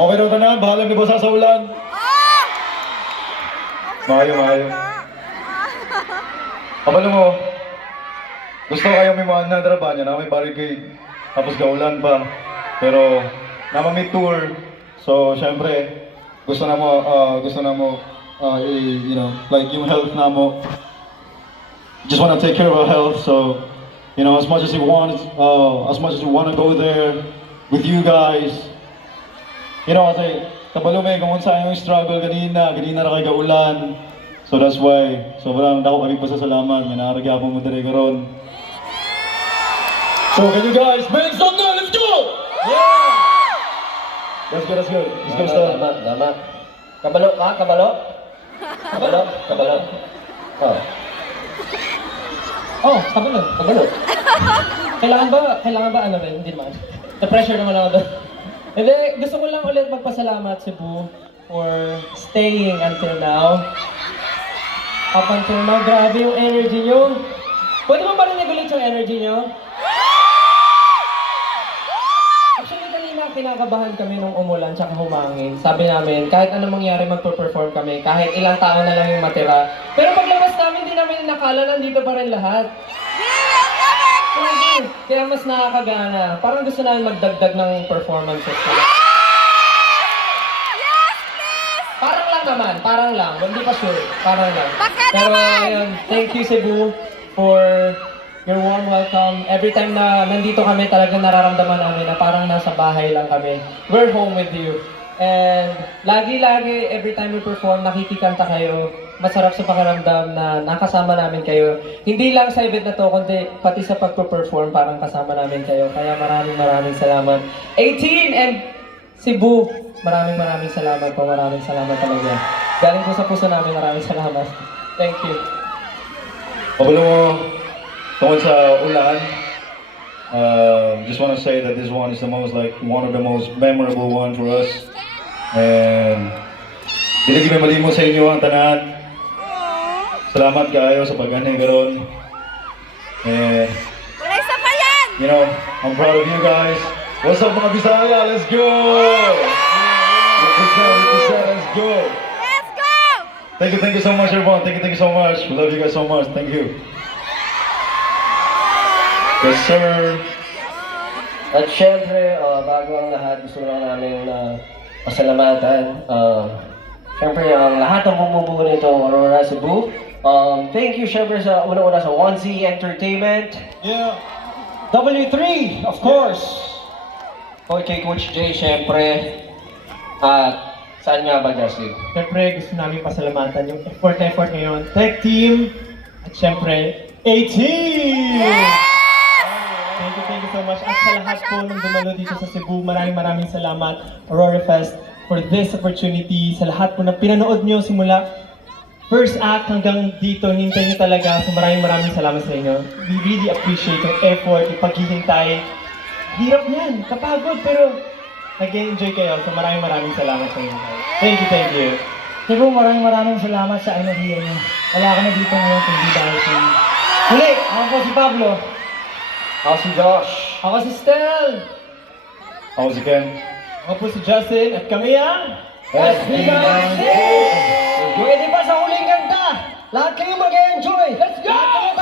Okay raw tanan, bahala ni basa sa ulan. Maayo. Kabalo mo, gusto kayo may mga nadraba niya na may barricade, tapos gaulan pa. Pero, naman may tour, so syempre, gusto na mo, you know, like yung health na mo, just wanna take care of our health, so, you know, as much as you want to go there with you guys, you know, kasi, kabalo may kung saan yung struggle kanina na kay gaulan, so that's why, sobrang dako kami pasasalamat, may nakaragya po mo talaga karon. So can you guys make some noise? Let's go! Yeah! Let's go. Let's go start. Tama. Kabalo ka? Kabalo? Oh, kabalo. Kailangan ba ano rin? Hindi naman. Na-pressure naman ako doon. Hindi, gusto ko lang ulit magpasalamat si Boo for staying until now. Up until now, grabe yung energy nyo. Pwede mo ba rin ulit yung energy nyo? Actually, kanina kinakabahan kami nung umulan tsaka humangin. Sabi namin, kahit anong mangyari magpo-perform kami, kahit ilang tao na lang yung matira. Pero paglabas namin, di namin nakala nandito pa rin lahat. Kaya mas nakakagana. Parang gusto namin magdagdag ng performances nila. Parang lang. Hindi pa sure. Parang lang. Pero ayun, thank you Cebu for your warm welcome. Every time na nandito kami, talagang nararamdaman namin na parang nasa bahay lang kami. We're home with you. And lagi, every time we perform, nakikikanta kayo. Masarap sa pakiramdam na nakasama namin kayo. Hindi lang sa event na to, kundi pati sa pagpo-perform, parang kasama namin kayo. Kaya maraming salamat. 18 and Cebu, maraming salamat po. Maraming salamat talaga. Galing po sa puso namin, maraming salamat. Thank you. Kabalo mo, tungkol sa ulan, just want to say that this one is one of the most memorable one for us. And hindi may malimo sa inyo ang tanan. Salamat kayo sa pagganay karon. And you know, I'm proud of you guys. What's up mga Bisaya? Let's go! Let's go! Thank you so much everyone. Thank you so much. We love you guys so much. Thank you. Yes sir. At syempre, bago ang lahat, gusto lang namin pasalamatan. Syempre, ang lahat ng bumubuo nito, Aurora Cebu. Thank you syempre sa una-una sa 1Z Entertainment. Yeah. W3, of course. Okay, Coach Jay, syempre. At saan nga ba, Justin? Siyempre, gusto namin pasalamatan yung effort ngayon. Tech Team, at siyempre, A-Team! Thank you so much. At sa lahat po nung dumalo dito sa Cebu, maraming salamat, Aurora Fest, for this opportunity. Sa lahat po na pinanood nyo simula first act hanggang dito, hintay nyo talaga. So maraming salamat sa inyo. We really appreciate yung effort, yung paghihintay. Hirap yan, kapagod, pero nag-enjoy kayo. So maraming salamat sa inyo. Thank you. Cebu, maraming salamat sa enerhiya niyo. Wala ka na dito ngayon kung di dahil sa inyo. Muli, ako po si Pablo. Ako si Josh. Ako si Stel. Ako si Ken. Ako po si Justin. At kami ang SB9! Pwede ba sa huling kanta? Lahat kayo mag-enjoy! Let's go!